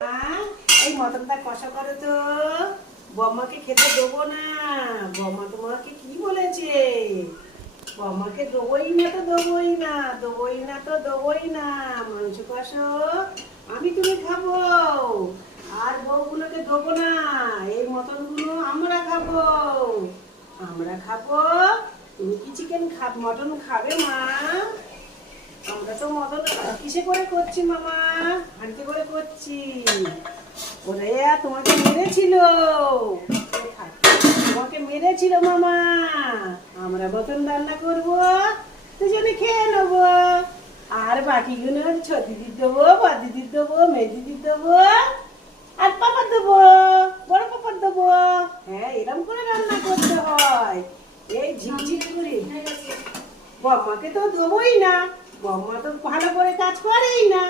এই মটনটা কষা করো তো, বম্মাকে খেতে দেবো না। বম্মা তোমাকে কি বলেছে? বম্মাকে দেবোই না তো দেবোই না, দেবোই না তো দেবোই না। মাংস কষো, আমি তুমি খাবো, আর বউগুলোকে দেবো না। এই মটনগুলো আমরা খাবো, আমরা খাবো। তুমি কি চিকেন মটন খাবে মা? আমরা তো মটন কিসে করে করছি মামা? হাঁড়িতে করে করছি। ওরে তোমাকে মেরেছিল, তোমাকে মেরেছিল মামা। আমরা মটন রান্না করবো, দুজনে খেয়ে নেবো। আর বাকিগুলো ছোট দিদির দেবো, বড় দিদির দেবো, মেয়ে দিদির দেবো, আর পাপার দেবো, বড় পাপার দেবো। হ্যাঁ, এরকম করে রান্না করতে হয়। এই ঝিকঝিক করে। বম্মাকে তো দেবোই না, বম্মা তো ভালো করে কাজ করেই না।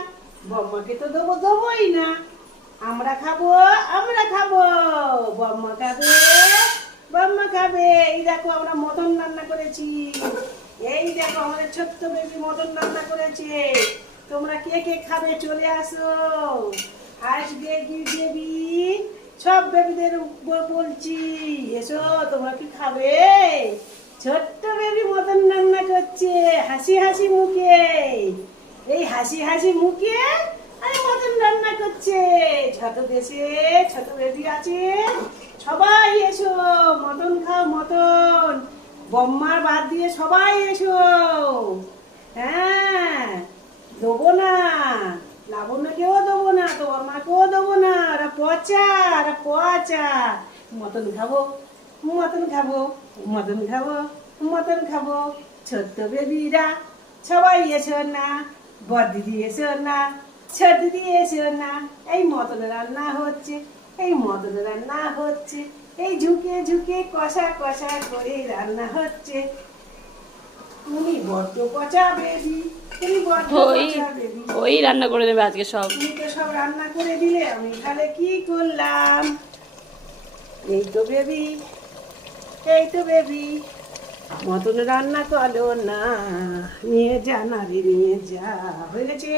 বম্মাকে তো দেবোই না। আমরা খাবো, আমরা খাবো। বম্মা খাবে, বম্মা খাবে। এই দেখো আমরা মটন রান্না করেছি। এই দেখো আমাদের ছোট্ট বেবি মটন রান্না করেছে। তোমরা কে কে খাবে চলে আসো। আসবে বেবি, সব বেবিদের বলছি এসো, তোমরা কি খাবে? ছোট্ট বেবি মটন রান্না করছে হাসি হাসি মুখে। এই হাসি হাসি মুখে আরে মটন রান্না করছে। ছোট দেশে ছোট বেবি আছে, সবাই এসো মটন খাও, মটন। বম্মার বাদ দিয়ে সবাই এসো। হ্যাঁ, দেবো না, লাবণ্যকেও দেবো না, তোমার মাকেও দেবো না। ওরা পচা, ওরা পচা। মটন খাবো, মটন খাবো, মটন খাবো, মটন খাবো। ছোট্ট বেবিরা সবাই এসো না, বড় দিদি এসো না, ছোট দিদি এসো না। এই মটন রান্না হচ্ছে, এই মটন রান্না হচ্ছে। এই ঝুঁকে ঝুঁকে কষা কষা করে রান্না হচ্ছে। তুমি বড্ড পচা বেবি, তুমি বড্ড পচা বেবি। ওই রান্না করে দেবে আজকে সব। তুমি তো সব রান্না করে দিলে, আমি তাহলে কি করলাম? এই তো বেবি, এই তো বেবি মটন রান্না করো না, নিয়ে যা না রে, নিয়ে যা। হয়ে গেছে।